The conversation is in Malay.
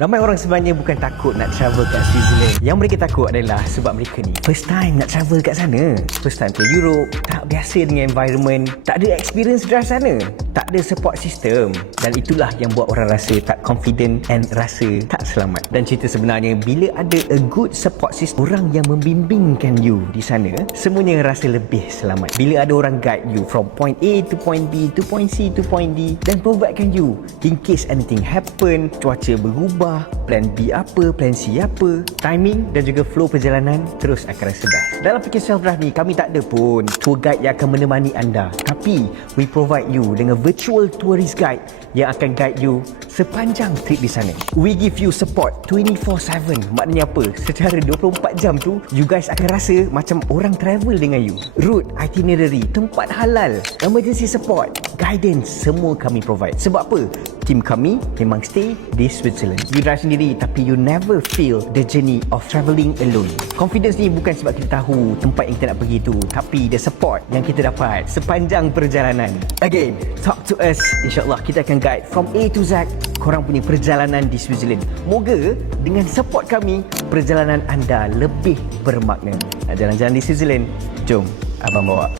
Ramai orang sebenarnya bukan takut nak travel kat Switzerland. Yang mereka takut adalah sebab mereka ni first time nak travel kat sana. First time ke Europe, tak biasa dengan environment, tak ada experience drive sana, tak ada support system. Dan itulah yang buat orang rasa tak confident and rasa tak selamat. Dan cerita sebenarnya, bila ada a good support system, orang yang membimbingkan you di sana, semuanya rasa lebih selamat. Bila ada orang guide you from point A to point B to point C to point D dan providekan you in case anything happen, cuaca berubah, plan B apa, plan C apa, timing dan juga flow perjalanan terus akan rasa best. Dalam Fikir Self Drive ni, kami tak ada pun tour guide yang akan menemani anda, tapi we provide you dengan virtual tourist guide yang akan guide you sepanjang trip di sana. We give you support 24/7. Maknanya apa? Secara 24 jam tu, you guys akan rasa macam orang travel dengan you. Route, itinerary, tempat halal, emergency support, guidance, semua kami provide. Sebab apa? Tim kami memang stay di Switzerland. You drive sendiri tapi you never feel the journey of travelling alone. Confidence ni bukan sebab kita tahu tempat yang kita nak pergi tu, tapi the support yang kita dapat sepanjang perjalanan. Again, talk to us. InsyaAllah kita akan guide from A to Z korang punya perjalanan di Switzerland. Moga dengan support kami, perjalanan anda lebih bermakna. Nak jalan-jalan di Switzerland? Jom abang bawa.